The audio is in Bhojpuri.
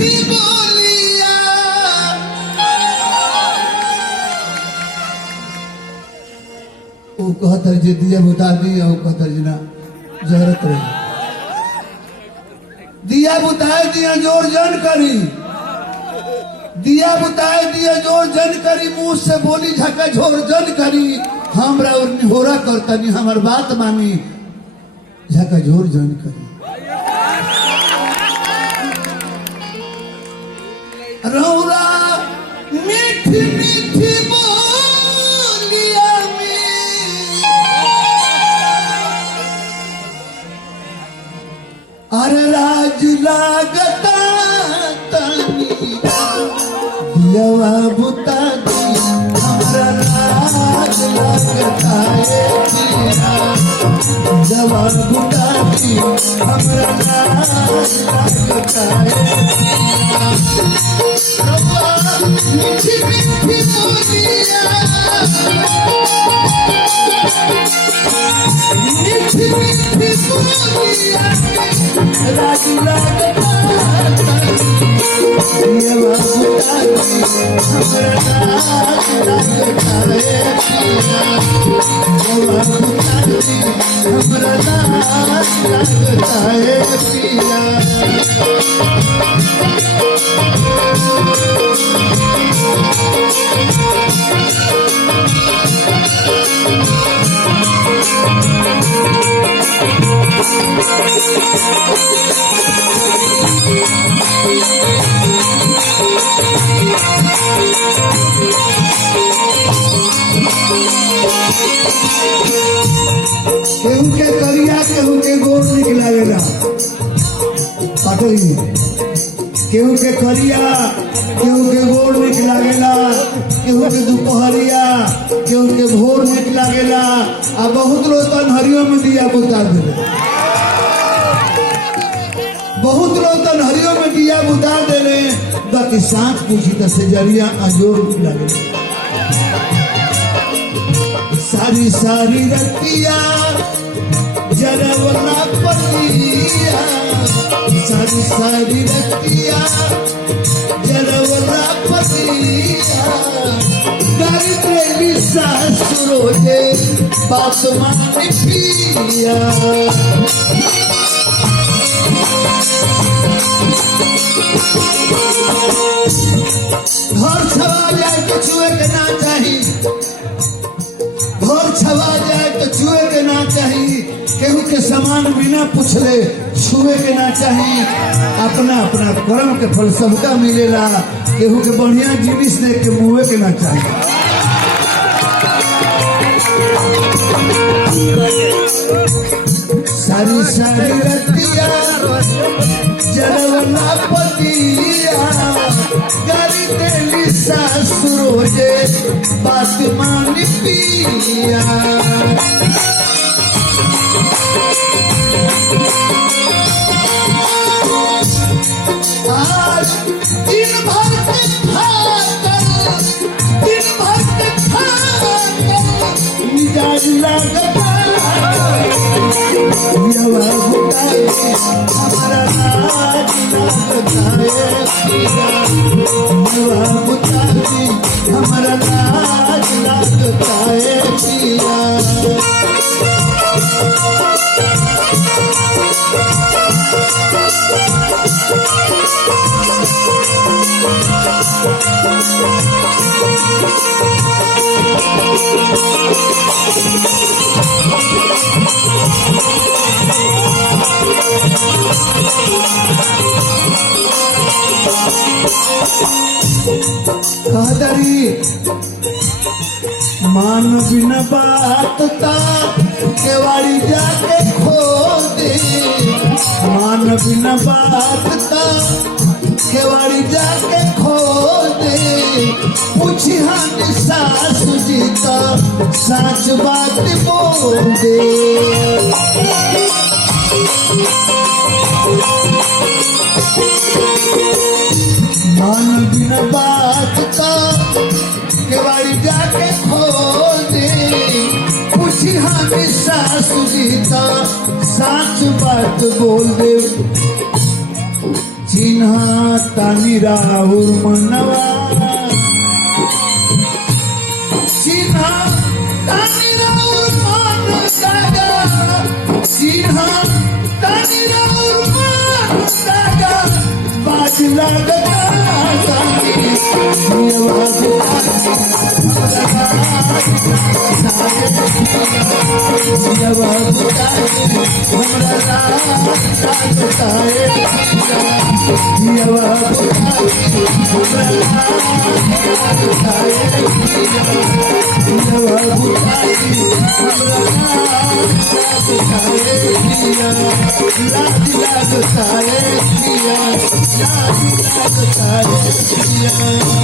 मीठी बोलिया वो कहता जे दिया बुता दिया वो कहता जना जरूरत रही दिया बुताए दिया जोर जन करी दिया बुताए दिया जोर जन करी मुंह से बोली झका झोर जन करी हमरा और निहोरा करतनी हमार बात मानी झका झोर जन करी रौरा मीठी मीठी बोलिया में अरे राज लागता तनी दिया बुता दी हमरा राज लागता है पिया जवान बुता दी हमरा राज लागता है पिया मीठी मीठी बोलिया मीठी मीठी बोलिया राज लागता ये बुता दी हमरा राज लागता है पिया जवान बुता दी हमरा राज लागता है पिया केहू के करिया केहू के गोर निकलावेला पाटली केहू के करिया केहू के गोर निकलावेला केहू के दोपहरिया केहू के भोर निकलावेला आ बहुत लोग तनहरियों में दिया बुता देले बहुत लोग तनहरियों में दिया बुता देले बाकी सांस पूछी तो सेजरिया अजोर निकलावेला सारी सारी रतिया जरवना पतिया सारी सारी रतिया जरवना पतिया दरिद्र सासुरो जे बात माने पिया घर छवा जाए तो छुए के ना चाहिए घर छवा जाए तो छुए के ना चाहिए केहू के सामान बिना पूछले छुए के ना चाहिए अपना अपना कर्म के फल सबका मिलेला केहू के बढ़िया जिनिस देख के मुँहे के ना चाहिए सारी सारी रतिया जरवना पतिया गारी देली सासुरो जे बात मानी पिया आज दिन भर के खाकर मिजाज लगता यवा बुताई हमारा राज लगता है पिया यवा बुताई हमारा राज लगता है पिया कहदरी मान बिन बात ता केवाड़ी जाके खो दे मान बिन बात ता केवाड़ी जाके खो दे पूछी हानि सासु जी ता सच बात बोल दे मान बिन बात का केवाड़ी जाके खो दे पूछी हानि सासु जी ता सच बात बोल दे चिन्हा तानी राहुल मनवा चिन्हा तानी राहुल मन दागा चिन्हा तानी राहुल मन दागा बाज लगता Yeah.